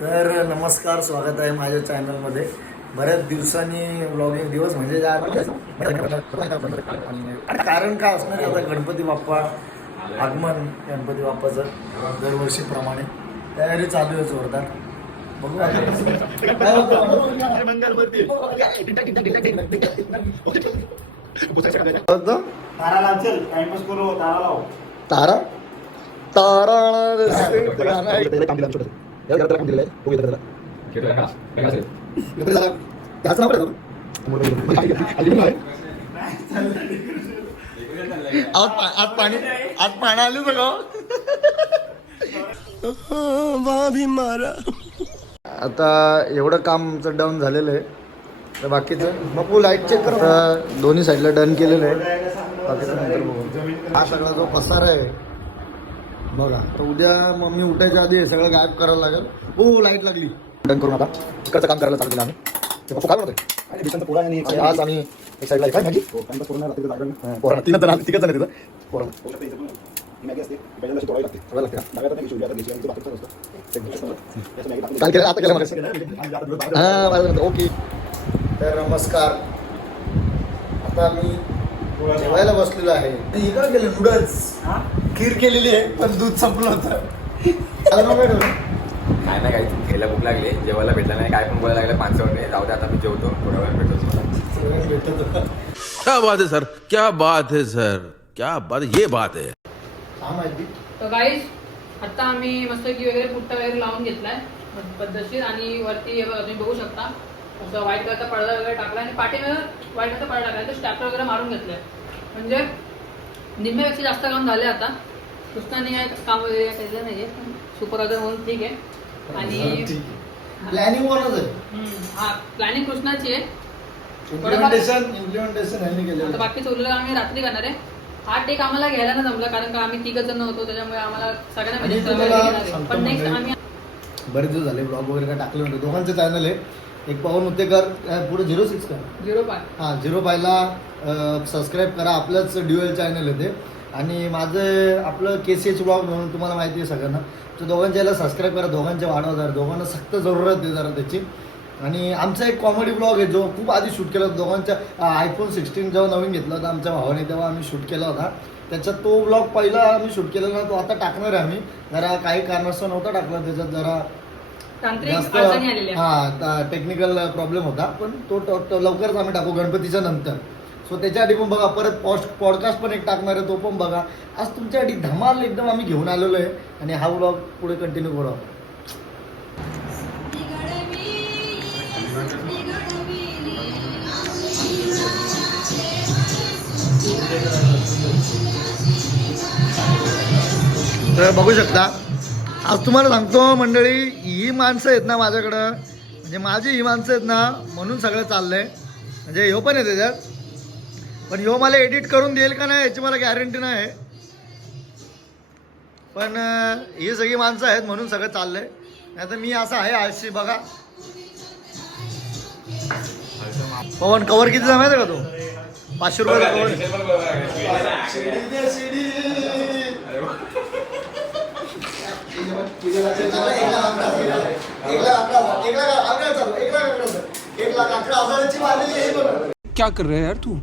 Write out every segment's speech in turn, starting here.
तर नमस्कार, स्वागत आहे माझ्या चॅनलमध्ये. बऱ्याच दिवसांनी व्लॉगिंग दिवस म्हणजे कारण काय असणार आता गणपती बाप्पा आगमन, गणपती बाप्पाचं दरवर्षीप्रमाणे तयारी चालू आहे जोरदार. बघू काय होतं. तारा लाव, चल टाइमपास करू. तारा लाव. तारा तारा आज पाणी आलं सगळं. मारा आता एवढं काम आमचं डाऊन झालेलं आहे. तर बाकीचं मग लाईट चेक कर. दोन्ही साईडला डन केलेलं आहे. बाकीचं नंतर बघू. हा सगळा जो पसार आहे बघा, तर उद्या मम्मी उठायच्या आधी हे सगळं गायब करायला लागेल. हो, लाईट लागली. डन करून आता तिकडचं काम करायला चालू केलं आम्ही. ते पप्पू काय म्हणतोय आज आम्ही एक साईडला काय माझी पोरांना तिघं जण तिथं पोरांना काय केलं आता केलं मग. हां, ओके. तर नमस्कार. आता मी जेवायला बसलेलो आहे. इकडं गेले नूडल्स, खीर केलेली आहे पण दूध संपलं होतं. काय नाही काही खायला भूक लागली, जेवायला भेटलं नाही, काय पण बोलायला लागलं माणसावर. जाऊ दे, आता मी जेवतो, थोडा वेळ भेटतो. क्या बात है सर, क्या बात है सर, क्या बात, ये बात है. तर गाईज आता आम्ही मस्तकी वगैरे पुट्टा वगैरे लावून घेतलाय पद्धतशीर. आणि वरती तुम्ही बघू शकता असं व्हाईट कलरचा पडदा वगैरे टाकला आणि पाठीमध्ये व्हाईट कलरचा पडदा टाकला. तर स्टॅपलर वगैरे मारून घेतलाय. म्हणजे निम्म्यापेक्षा जास्त काम झाले आता. कृष्णाने काम वगैरे केलेलं नाहीये, सुपरवायझर म्हणून ठीक आहे. आणि प्लॅनिंग हा, प्लॅनिंग कृष्णाची आहे. इम्प्लिमेंटेशन ह्यांनी केलेलं. आता बाकीचं उरलेलं आम्ही रात्री करणार आहे. हा टेक आम्हाला घ्यायला ना जमला, कारण का आम्ही 3 जण होतो, त्याच्यामुळे आम्हाला सगळ्यांना पण नेक्स्ट आम्ही बरेच दिवस झाले ब्लॉग वगैरे काय टाकले नव्हते. दोघांचे चॅनल आहे. एक पवन उत्तेकर पुढे 06 का 05 हां 05ला सबस्क्राईब करा. आपलंच ड्युएल चॅनल आहे ते. आणि माझं आपलं KCH ब्लॉग म्हणून तुम्हाला माहिती आहे सगळ्यांना. तर दोघांच्या याला सबस्क्राईब करा. दोघांचे वाढवा जरा. दोघांना सक्त जरूरत आहे जरा त्याची. आणि आमचा एक कॉमेडी ब्लॉग आहे जो खूप आधी शूट केला होता. दोघांच्या iPhone 16 जेव्हा नवीन घेतला होता आमच्या भावाने, तेव्हा आम्ही शूट केला होता. त्याच्यात तो ब्लॉग पहिला आम्ही शूट केलेला ना, तो आता टाकणार आहे आम्ही. जरा काही कारणास्तव नव्हता टाकला, त्याच्यात जरा जास्त टेक्निकल प्रॉब्लेम होता. पण तो लवकरच आम्ही टाकू गणपतीच्या नंतर. सो त्याच्यासाठी पण बघा. परत पॉडकास्ट पण एक टाकणार आहे, तो पण बघा. आज तुमच्यासाठी धमाल एकदम आम्ही घेऊन आलेलो आहे. आणि हा ब्लॉग पुढे कंटिन्यू करू. तर बघू शकता. आज तुम्हाला सांगतो मंडळी, ही माणसं आहेत ना माझ्याकडं, म्हणजे माझी ही माणसं आहेत ना, म्हणून सगळं चाललंय. म्हणजे ह्यो पण आहे त्याच्यात, पण ह्यो मला एडिट करून देईल का नाही याची मला गॅरंटी नाही. पण ही सगळी माणसं आहेत म्हणून सगळं चाललंय. नाही तर मी असं आहे आळशी. बघा पवन, कवर कितीचा माहिती आहे का तो? 500 रुपये कवर. क्या कर रहे हैं यार तू?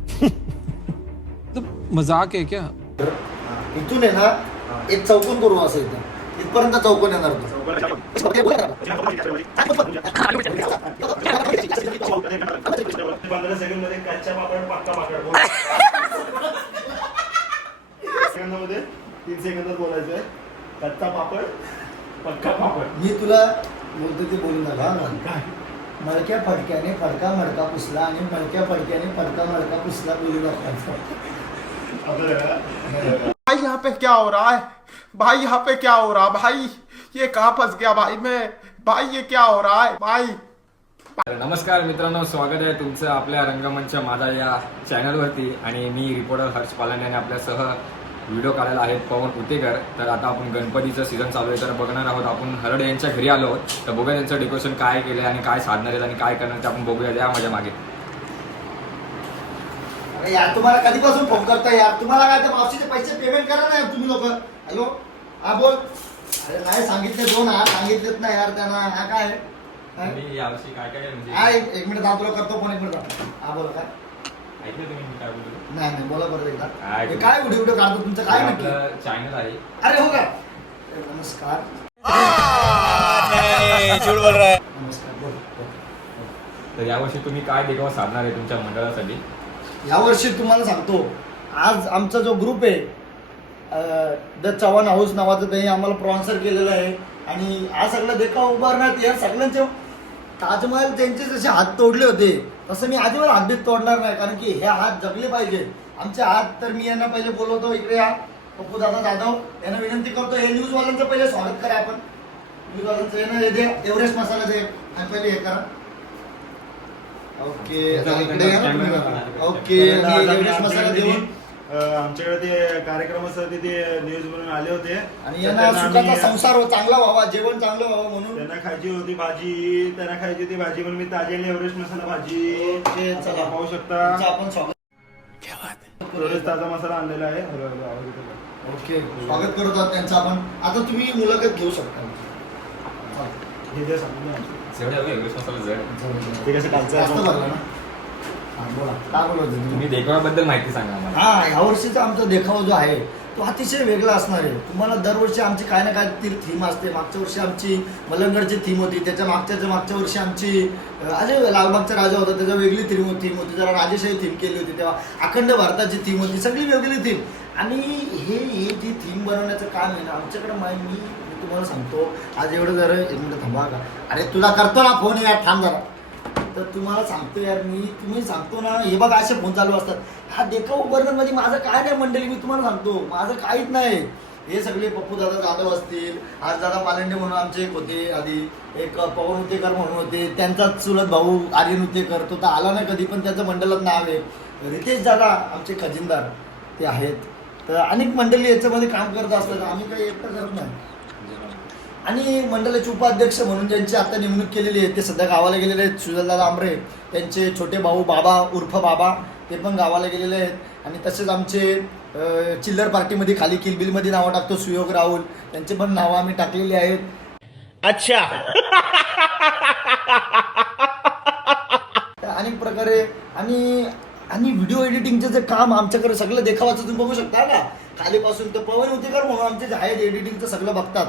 मतलब मजाक है क्या? इथून आहे ना एक चौकोन करू असं. इथं इथपर्यंत चौकोन येणार तो. 15 सेकंड मध्ये कच्चा पापड पक्का पापड. सेकंदामध्ये 3 सेकंदात बोलायचंय. कच्चा पापड पक्का पापड. मी तुला बोलतो ते बोलू नका. काय मळक्या फडक्याने फडका मडका पुसला आणि मळक्या फडक्याने फडका मडका पुसला बोलू नका. भाई यहाँ पे क्या हो रहा है? भाई यहाँ पे क्या हो रहा भाई? ये कहाँ फंस गया भाई मैं? भाई ये क्या हो रहा है भाई? नमस्कार मित्रांनो, स्वागत आहे तुमचं आपल्या रंगमंच माझा या चॅनलवरती. आणि मी रिपोर्टर हर्ष पालांडे आणि आपल्यासह व्हिडिओ काढायला आहेत पवन उत्तेकर. तर आता आपण गणपतीचं सीझन चालू आहे, तर बघणार आहोत. आपण हरडे यांच्या घरी आलो आहोत, तर बघूया त्यांचं डेकोरेशन काय केलं आणि काय साधणार आहेत आणि काय करणार ते आपण बघूया. द्या माझ्या मागे. यार तुम्हाला कधीपासून फोन करता यार? तुम्हाला काय त्या मावशीचे पैसे पेमेंट करा ना तुम्ही लोक. हॅलो, हा बोल. अरे नाही सांगितले 2 हात सांगितलेत ना यार त्यांना. हा काय काय? तुम्ही यावर्षी काय काय म्हणजे हा एक मिनिट दाबलो करतो फोन. 1 मिनिट दाब. हा बोला काय? ऐकलं तुम्ही मी काय बोलतो? नाही नाही बोला परत एकदा. काय हे काय व्हिडिओ काढतो तुमचं काय नक्की? आपलं चॅनल आहे. अरे हो का? नमस्कार. नमस्कार बोल. तर यावर्षी तुम्ही काय देखावा साधणार आहे तुमच्या मंडळासाठी? यावर्षी तुम्हाला सांगतो, आज आमचा जो ग्रुप आहे द चव्हाण हाऊस नावाचं, त्यांनी आम्हाला स्पॉन्सर केलेलं आहे. आणि हा सगळा देखावा उभारण्यात या सगळ्यांचे ताजमहल त्यांचे जसे हात तोडले होते तसं मी अजिबात हातबीत तोडणार नाही. कारण की हे हात जगले पाहिजे आमचे हात. तर मी यांना पहिले बोलवतो इकडे या. पप्पू दादा जाधव यांना विनंती करतो, हे न्यूजवाल्यांचं पहिले स्वागत करा आपण. न्यूजवाल्यांचं यांना हे दे, एव्हरेस्ट मसाला दे आणि पहिले हे करा. ओके इकडे या ना तुम्ही. ओके मी एव्हरेस्ट मसाला देऊन आमच्याकडे ते कार्यक्रम असतात ते न्यूज म्हणून आले होते आणि यांना सुखाचा संसार चांगला व्हावा, जेवण चांगलं व्हावं म्हणून त्यांना खायची होती भाजी, त्यांना खायची होती भाजी म्हणून मी ताजेली एव्हरेस्ट मसाला भाजी ओके, आता चला. पाहू शकता. तुमचं आपण स्वागत एव्हरेस्ट ताजा मसाला आणलेला आहे. ओके स्वागत करत आहोत त्यांचं आपण. आता तुम्ही मुलाखत घेऊ शकता. हे जे सांगितलं ना. जेवढे हवे एवढेच मसाला जड. ते कसं कालचं जास्त आहे. भरलं ना. हा बोला काय बोलत होते तुम्ही? तुम्ही देखाव्याबद्दल माहिती सांगा आम्हाला. हा ह्या वर्षीचा आमचा देखावा जो आहे तो अतिशय वेगळा असणार आहे. तुम्हाला दरवर्षी आमची काय ना काय ती थीम असते. मागच्या वर्षी आमची मलंगडची थीम होती, त्याच्या मागच्या वर्षी आमची अजय लालबागचा राजा होता त्याच्या वेगळी थीम होती. जरा राजेशाही थीम केली होती, तेव्हा अखंड भारताची थीम होती, सगळी वेगळी थीम. आणि हे जी थीम बनवण्याचं काम आहे ना आमच्याकडे मी तुम्हाला सांगतो. आज एवढं जरा 1 मिनिट थांबा का. अरे तुला करतो ना फोन यार, थांब जरा. तर तुम्हाला सांगतो यार तुम्ही सांगतो ना, हे बघा असे फोन चालू असतात. हा देखावा उभारण्यामध्ये माझं काय नाही मंडळी, मी तुम्हाला सांगतो माझं काहीच नाही. हे सगळे पप्पू दादा जाधव असतील, आज दादा पालंडे म्हणून आमचे एक होते, आधी एक पवन उतेकर म्हणून होते, त्यांचाच चुलत भाऊ आर्यन उतेकर, तो तर आला नाही कधी पण त्याचं मंडळात नाव आहे. रितेश दादा आमचे खजिनदार ते आहेत. तर अनेक मंडळी याच्यामध्ये काम करत असतात, आम्ही काही एकटं करत नाही. आणि मंडळाचे उपाध्यक्ष म्हणून ज्यांची आता नेमणूक केलेली आहे ते सध्या गावाला गेलेले आहेत. सुजलदादा आंबरे, त्यांचे छोटे भाऊ बाबा उर्फ बाबा, ते पण गावाला गेलेले आहेत. आणि तसेच आमचे चिल्लर पार्टीमध्ये खाली किलबिलमध्ये नावं टाकतो सुयोग राहुल, त्यांचे पण नावं आम्ही टाकलेली आहेत. अच्छा. अनेक प्रकारे आणि व्हिडिओ एडिटिंगचं जे काम आमच्याकडे सगळं देखावाचं तुम्ही बघू शकता ना. खालीपासून तर पवन उतेकर म्हणून आमचे जे आहेत एडिटिंगचं सगळं बघतात,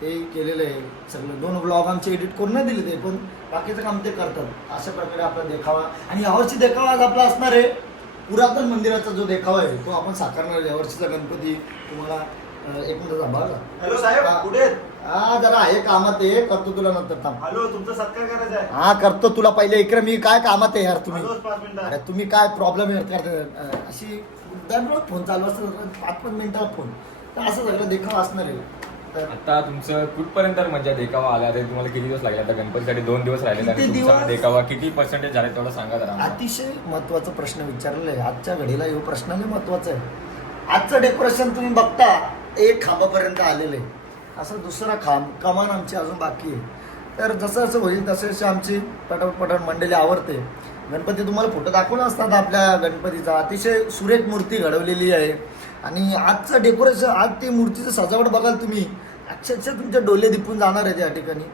ते केलेलं आहे सगळं. 2 व्लॉग आमचे एडिट करून नाही दिले ते, पण बाकीचं काम ते करतात. अशा प्रकारे आपला देखावा. आणि यावर्षी देखावा आज आपला असणार आहे पुरातन मंदिराचा जो देखावा आहे तो आपण साकारणार. यावर्षीचा गणपती तुम्हाला 1 मिनिट थांबा. हॅलो साहेब कुठे आहेत? हा जरा आहे कामात आहे, करतो तुला नंतर. थांब. हॅलो तुमचा सत्कार करायचा आहे. हा करतो तुला पहिले. इकडे मी काय कामात आहे यार तुम्ही. हॅलो 5 मिनिटं. अरे तुम्ही काय प्रॉब्लेम करता अशी दररोज फोन चालू असतात, 5-5 मिनिटाला फोन. तर असं सगळं देखावा असणार आहे. तर आता तुमचं कुठपर्यंत म्हणजे देखावा आला ते तुम्हाला किती दिवस लागले? आता गणपतीसाठी 2 दिवस राहिले, किती तुमचा दिवस? देखावा किती % झाले तेवढं सांगा जरा आम्हाला. अतिशय महत्वाचा प्रश्न विचारलेला आहे आजच्या घडीला. हे प्रश्न लय महत्वाचा आहे. आजचं डेकोरेशन तुम्ही बघता 1 खांबापर्यंत आलेलं आहे, असं दुसरा खांब कमान आमची अजून बाकी आहे. तर जसं जसं होईल तसे आमची पटापट मंडळी आवडते. गणपती तुम्हाला फोटो दाखवून असतात आपल्या गणपतीचा. अतिशय सुरेख मूर्ती घडवलेली आहे. आणि आजचं डेकोरेशन, आज ती मूर्तीचं सजावट बघाल तुम्ही, अक्षरशः तुमच्या डोळे दिपून जाणार आहे त्या ठिकाणी.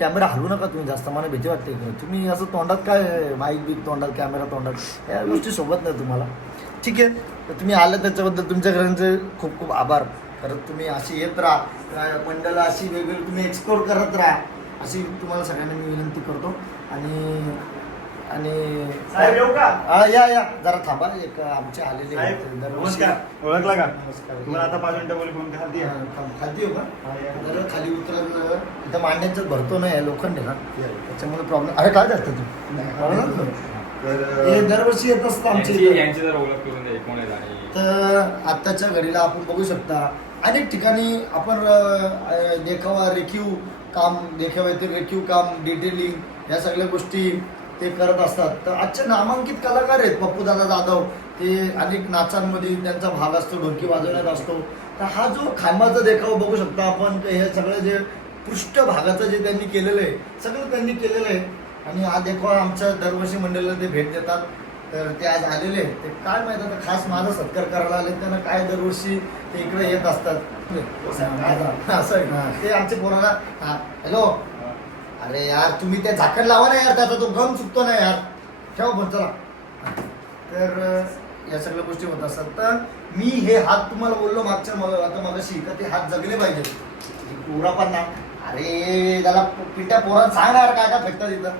कॅमेरा हलवू नका तुम्ही जास्त, मला भीती वाटते. तुम्ही असं तोंडात काय माईक बीक तोंडात, कॅमेरा तोंडात, या गोष्टी सोबत नाही तुम्हाला. ठीक आहे, तर तुम्ही आलं त्याच्याबद्दल तुमच्या घरांचे खूप खूप आभार. कारण तुम्ही अशी येत राहा, मंडळाला अशी वेगवेगळी तुम्ही एक्सप्लोर करत राहा, अशी तुम्हाला सगळ्यांना मी विनंती करतो. आणि साहेब येऊ का? या जरा थांबा. एक आमचे आलेले साहेब दरवर्षी. नमस्कार. ओळखला का? नमस्कार. तुम्हाला आता 5 मिनिटं बोली फोन खाली या. खाली येऊ का? जरा खाली उतरलं इथं मांड्यांचं भरतो नाही लोखंड आहे ना, त्याच्यामुळे प्रॉब्लेम. अरे काय करतो तू? हे दरवर्षी येत असतं आमच्या इथे. यांची जर ओळख करून द्या कोण आहे आणि तर आत्ताच्या घडीला आपण बघू शकता अनेक ठिकाणी आपण देखावा रेखीव काम, देखाव्यातील रेखीव काम, डिटेलिंग, या सगळ्या गोष्टी ते करत असतात. तर आजचे नामांकित कलाकार आहेत पप्पू दादा जाधव, ते अनेक नाचांमध्ये त्यांचा भाग असतो, ढोलकी वाजवण्यात असतो. तर हा जो खांबाचा देखावा बघू शकता आपण, हे सगळं जे पृष्ठभागाचं जे त्यांनी केलेलं आहे सगळं त्यांनी केलेलं आहे. आणि हा देखावा आमच्या दरवर्षी मंडळाला ते भेट देतात. तर ते आज आलेले ते काय माहित आता खास माझा सत्कार करायला आले त्यांना काय दरवर्षी ते इकडे येत असतात असं आहे का? ते आमचे पोरांना हॅलो अरे यार तुम्ही ते झाकण लावा ना यार त्याचा तो गम चुकतो ना यार ठेवा फोन चला. तर या सगळ्या गोष्टी होत असतात. तर मी हे हात तुम्हाला बोललो मागच्या आता मगाशी का ते हात जगले पाहिजेत पोरा पण ना. अरे त्याला पिट्या पोरात सांगणार काय काय फेकतात तिथं.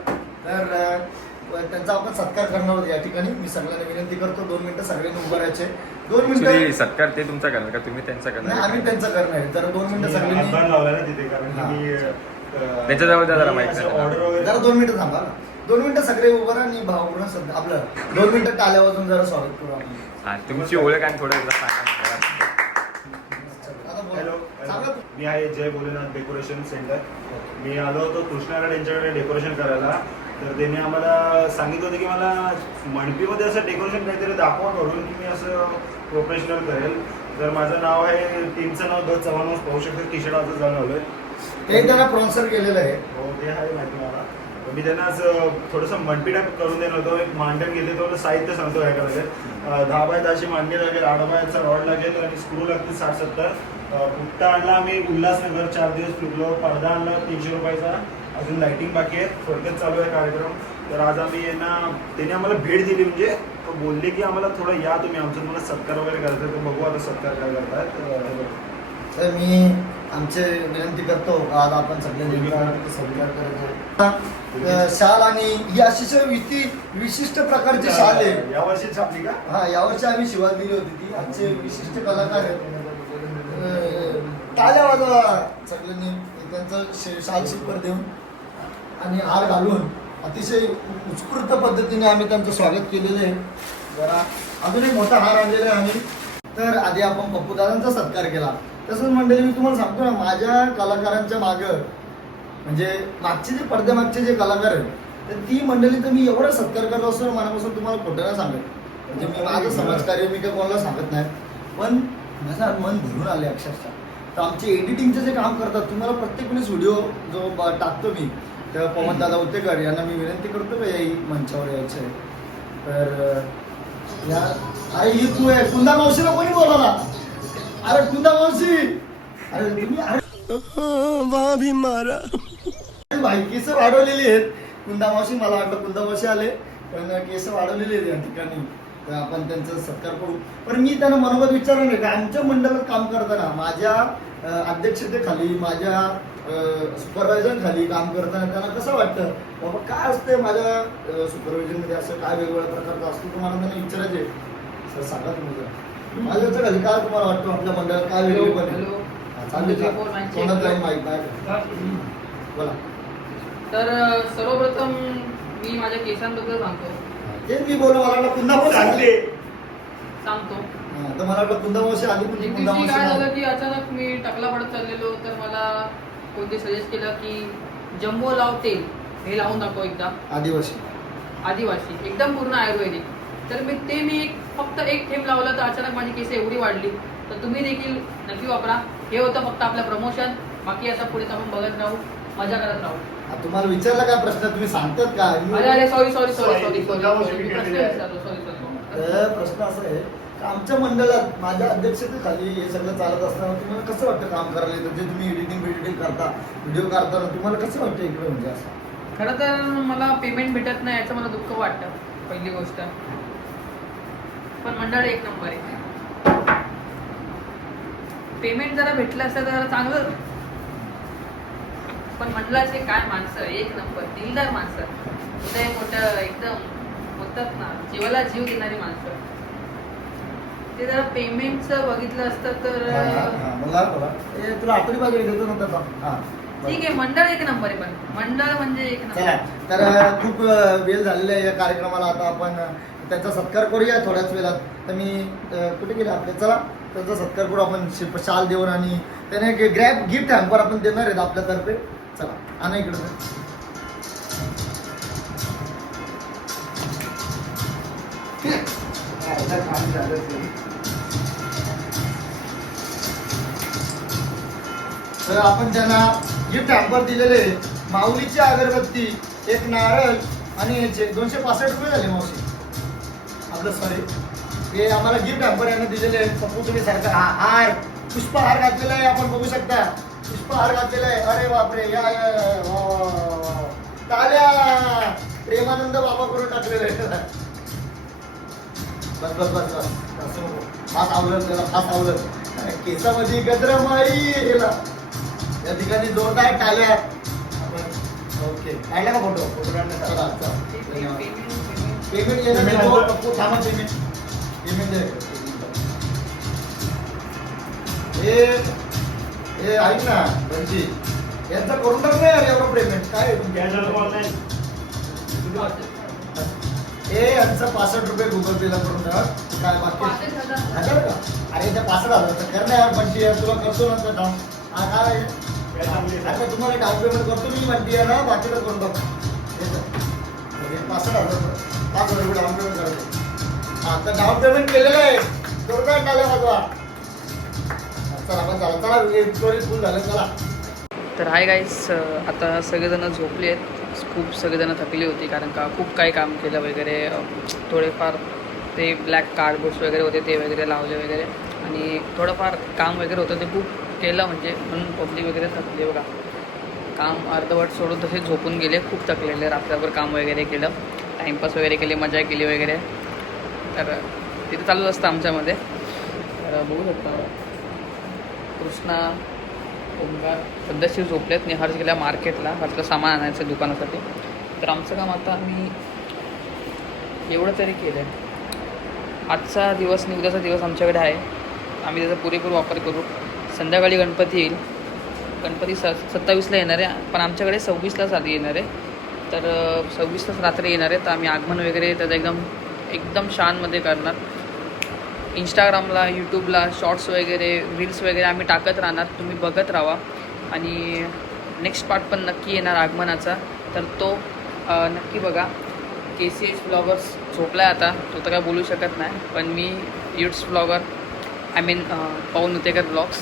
तर त्यांचा आपण सत्कार करणार आहोत या ठिकाणी. मी सगळ्यांना विनंती करतो 2 मिनिटं सगळ्यांनी उभं राहायचे. 2 मिनिटं Actually, सत्कार ते तुमचा करणार का तुम्ही त्यांचा नाही, करणार आम्ही त्यांचं करणार आहे. जरा 2 मिनिटं हातभार सगळ्यांनी लावला ना तिथे कारण की मी त्याच्याजवळ जरा माहित नाही. ऑर्डर वगैरे जरा 2 मिनिटं थांबा. 2 मिनिटं सगळे उभं राहा आणि भावपूर्ण सध्या आपलं 2 मिनिटं टाळ्या वाजून जरा स्वागत करू आपण. हा, तुमची ओळख आणि थोडं एकदा सांगा. आता बोला. हॅलो सांगा. मी आहे जय भोलेनाथ डेकोरेशन सेंटर. मी आलो होतो कृष्णागड यांच्याकडे डेकोरेशन करायला. तर त्यांनी आम्हाला सांगितलं होतं की मला मणपीमध्ये असं डेकोरेशन काहीतरी दाखवा करून की मी असं प्रोफेशनल करेल. तर माझं नाव आहे टीमचं नाव द चव्हाण पाहू शकतो. टी शर्ट असं जाणवलं आहे ते त्यांना स्पॉन्सर केलेलं आहे. हो ते आहे माहिती मला. मी त्यांना असं थोडंसं मणपी टाईप करून देणार होतो. एक मांडण घेतले तो साहित्य सांगतो काय लागेल. 10 बाय 10ची मांडणी लागेल. 8 बायचा रॉड लागेल आणि स्क्रू लागतील 60-70. पुट्टा आणला आम्ही उल्हासनगर 4 दिवस फिरलो. पडदा आणला 300 रुपयाचा. अजून लाइटिंग बाकी आहे. थोडक्यात चालू आहे कार्यक्रम. तर आज आम्ही यांना त्यांनी आम्हाला भेट दिली म्हणजे बोलले की आम्हाला थोडं या तुम्ही आमचं तुम्हाला सत्कार वगैरे करायचं. तर बघू आता सत्कार काय करतायत. तर मी आमचे विनंती करतो आज आपण सगळ्यांनी सत्कार करायचा. शाल आणि ही अतिशय विशिष्ट प्रकारची शाल आहे. या वर्षी छापली का? हा यावर्षी आम्ही शिवाय दिली होती ती. आजचे विशिष्ट कलाकार आहेत. टाळ्या वाजवा सगळ्यांनी त्यांचं शाल शिल्पर देऊन आणि हार घालून अतिशय उत्स्फूर्त पद्धतीने आम्ही त्यांचं स्वागत केलेलं आहे. जरा अजून एक मोठा हार आणलेला आहे आम्ही. तर आधी आपण पप्पूदादांचा सत्कार केला. तसंच मंडळी मी तुम्हाला सांगतो ना माझ्या कलाकारांच्या मागं म्हणजे मागचे जे पडद्यामागचे जे कलाकार आहेत तर ती मंडळी तर मी एवढा सत्कार करत असतो मनापासून तुम्हाला खोटं नाही सांगत. म्हणजे मी माझं समाजकार्य मी काही कोणाला सांगत नाही पण माझं मन भरून आले अक्षरशः. तर आमचे एडिटिंगचं जे काम करतात तुम्हाला प्रत्येक वेळेस व्हिडिओ जो टाकतो मी तेव्हा पवनदादा उत्तेकर यांना मी विनंती करतो का याही मंचावर यायचं आहे. तर या अरे ही तू आहे कुंदा मावशीला कोणी बोलावला. अरे कुंदा मावशी अरे तुम्ही अरे मारा भाई केस वाढवलेली आहेत. कुंदा मावशी मला वाटलं कुंदा मावशी आले पण केस वाढवलेली आहेत या ठिकाणी. तर आपण त्यांचा सत्कार करू. पण मी त्यांना मनोगत विचारलं नाही का आमच्या मंडळात काम करताना माझ्या अध्यक्षतेखाली माझ्या सुपरवायझर खाली काम करताना त्यांना कसं वाटतं बाबा काय असतं माझ्या सुपरवायझरमध्ये असं काय वेगवेगळ्या प्रकारचं असतं तुम्हाला त्यांना विचारायचे. सर सांगा तुम्ही माझ्याच्या खाली काय तुम्हाला वाटतं आपल्या मंडळात काय वेगळे पण कोणात जाईल माहीत नाही बोला. तर सर्वप्रथम मी माझ्या केसांबद्दल सांगतो. तेच मी बोललो मला वाटलं कुंदा मावशी चांगले सांगतो तर मला वाटलं कुंदा मावशी आली पण ती एक कुंदा दिवशी काय झालं मावशी की अचानक मी टकला पडत चाललेलो तर मला कोणते सजेस्ट केलं की जम्बो लाव तेल हे लावून दाखव एकदा. आदिवासी एकदम पूर्ण आयुर्वेदिक. तर मी फक्त एक थेंब लावलं तर अचानक माझी केस एवढी वाढली. तर तुम्ही देखील नक्की वापरा. हे होतं फक्त आपलं प्रमोशन. बाकी आता पुढे आपण बघत राहू मजा करत राहू. तुम्हाला विचारला काय प्रश्न तुम्ही सांगतात का अरे सॉरी प्रश्न असा आहे का आमच्या मंडळात माझ्या अध्यक्षतेखाली हे सगळं चालत असताना तुम्हाला कसं वाटतं काम करायला येतं जे तुम्ही एडिटिंग करता व्हिडिओ करताना तुम्हाला कसं वाटतं इकडे म्हणजे असं. खरं तर मला पेमेंट भेटत नाही याचं मला दुःख वाटतं पहिली गोष्ट. पण मंडळ एक नंबर आहे. पेमेंट जरा भेटलं असतं तर चांगलं. पण मंडळाचे काय माणसं एक नंबर दिलदार माणसं. उदय मोठं एकदम होतात ना जीवाला जीव देणारी माणसं. ते जरा पेमेंटचं बघितलं असतं तर तुला आठवडी बाजू देतो ना त्याचा. ठीक आहे मंडळ एक नंबर आहे. पण मंडळ म्हणजे एक चला नंबर. तर खूप वेळ झालेला आहे या कार्यक्रमाला. आता आपण त्यांचा सत्कार करूया थोड्याच वेळात. तर मी कुठे गेले आपले चला त्यांचा सत्कार करू आपण शाल देऊन आणि त्याने एक गिफ्ट हॅम्पर आपण देणार आहेत आपल्यातर्फे. चला आणा इकडे. तर आपण त्यांना गिफ्ट हॅम्पर दिलेले माऊलीची अगरबत्ती एक नारळ आणि 265 रुपये झाले मावशी. प्लस मध्ये ते आम्हाला गिफ्ट हॅम्पर यानं दिलेले आहे. पप्पू तुम्ही सारखा हार पुष्पहार घातलेला आहे, आपण बघू शकता पुष्पहार घातलेला आहे. अरे बापरे, या या या, वा, वा, वा, वा. टाळ्या प्रेमानंद बाबा करून टाकलेलं आहे. बस बस बस बस असं नको. फास आवलं त्याला, फास आवलं. अरे केसामध्ये गजरामाई गेला. या ठिकाणी जोरदार टाळ्या. आपण ओके काढला का फोटो? फोटो काढला. चला चला धन्यवाद. पेमेंट येणार पप्पू थांबा. पेमेंट हे ऐक ना बंजी, यांचं करून टाक ना यार एवढं पेमेंट. काय आहे तुमच्या हे यांचं 65 रुपये गुगल पेला करून टाक. काय बाकी 1000 का? अरे त्या 65,000 तर कर ना यार बंजी, यार तुला करतो ना तर डाऊन. काय आता तुम्हाला डाऊन पेमेंट करतो मी म्हणते ना, बाकीचं करून टाक. 65,000 5,000 रुपये डाऊन पेमेंट करतो. आता डाऊन पेमेंट केलेलं आहे. जोरदार टाळ्या वाजवा. चला आपण चला स्टोरी फुल झालं. चला तर हाय गाईस, आता सगळेजण झोपले आहेत. खूप सगळेजण थकली होती कारण का खूप काही काम केलं वगैरे. थोडेफार ते ब्लॅक कार्डबोर्ड्स वगैरे होते ते वगैरे लावले वगैरे, आणि थोडंफार काम वगैरे होतं ते खूप केलं म्हणजे, म्हणून पब्लिक वगैरे थकली बघा. काम अर्धवट सोडून तसे झोपून गेले. खूप थकलेले, रात्रभर काम वगैरे केलं, टाईमपास वगैरे केले, मजा केली वगैरे. तर तिथे चालूच असतं आमच्यामध्ये. तर बघू शकता कृष्णा ओंकार पद्धतशीर झोपलेत. निहार्ज गेल्या मार्केटला, आपलं सामान आणायचं दुकानासाठी. तर आमचं काम आता आम्ही एवढं तरी केलं आहे. आजचा दिवस आणि उद्याचा दिवस आमच्याकडे आहे, आम्ही त्याचा पुरेपूर वापर करू. संध्याकाळी गणपती येईल. गणपती 27ला येणार आहे, पण आमच्याकडे 26लाच आधी येणार आहे. तर 26लाच रात्री येणार आहे. तर आम्ही आगमन वगैरे त्याचं एकदम शानमध्ये करणार. इंस्टाग्रामला, यूट्यूबला शॉर्ट्स वगैरे, रील्स वगैरे आम्ही टाकत राहणार, तुम्ही बघत राहा. आणि नेक्स्ट पार्ट पण नक्की येणार आगमनाचा, तर तो नक्की बघा. KCH ब्लॉगर्स झोपला आहे आता, तो तर काय बोलू शकत नाही, पण मी युट्स ब्लॉगर पवन उतेकर ब्लॉग्स,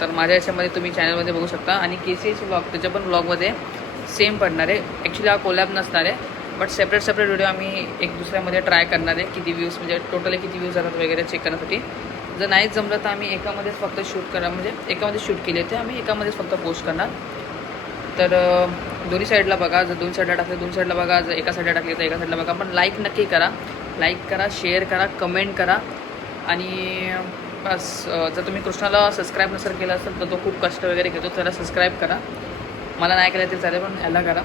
तर माझ्या याच्यामध्ये तुम्ही चॅनलमध्ये बघू शकता. आणि KCH ब्लॉग त्याच्या पण ब्लॉगमध्ये सेम पडणार आहे. ॲक्च्युली हा कोलॅब नसणार आहे, बट सेपरेट व्हिडिओ आम्ही एक दुसऱ्यामध्ये ट्राय करणार आहे. किती व्ह्यूज म्हणजे टोटली किती व्ह्यूज जातात वगैरे चेक करण्यासाठी. जर नाहीच जमलं तर आम्ही एकामध्येच फक्त शूट करणार, म्हणजे एकामध्ये शूट केले ते आम्ही एकामध्येच फक्त पोस्ट करणार. तर दोन्ही साईडला बघा. जर दोन साईडला टाकले दोन साईडला बघा, जर एका साईडला टाकले तर एका साईडला बघा. पण लाईक नक्की करा, लाईक करा, शेअर करा, कमेंट करा. आणि बस जर तुम्ही कृष्णाला सबस्क्राईब नसेल केलं असेल तर तो खूप कष्ट वगैरे घेतो, त्याला सबस्क्राईब करा. मला नाही केलं ते चालेल, पण याला करा,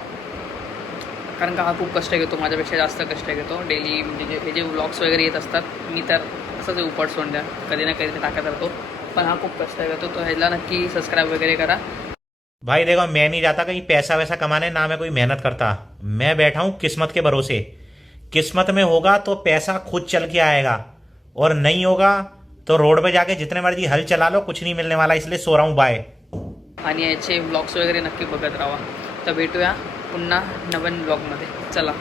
कारण का हा खूप कष्ट घेतो, माझ्यापेक्षा जास्त कष्ट घेतो. डेली म्हणजे हे जे व्लॉग्स वगैरे येत असतात, मी तर असंच उपट सोंड्या कधी ना कधी टाकत राहतो, पण हा खूप कष्ट घेतो. तो ह्याला नक्की सबस्क्राईब वगैरे करा. भाई देखो, मैं नहीं जाता कहीं पैसा वैसा कमाने, ना मैं कोई मेहनत करता. मैं बैठा हूँ किस्मत के भरोसे. किस्मत में होगा तो पैसा खुद चल के आएगा, और नहीं होगा तो रोड पे जाके जितने मर्जी हल चला लो, कुछ नहीं मिलने वाला. इसलिए सो रहा हूँ. बाय. आणि याचे ब्लॉग्स वगैरे नक्की बघत राहा. तर भेटूया पुन्हा नवीन ब्लॉगमध्ये. चला.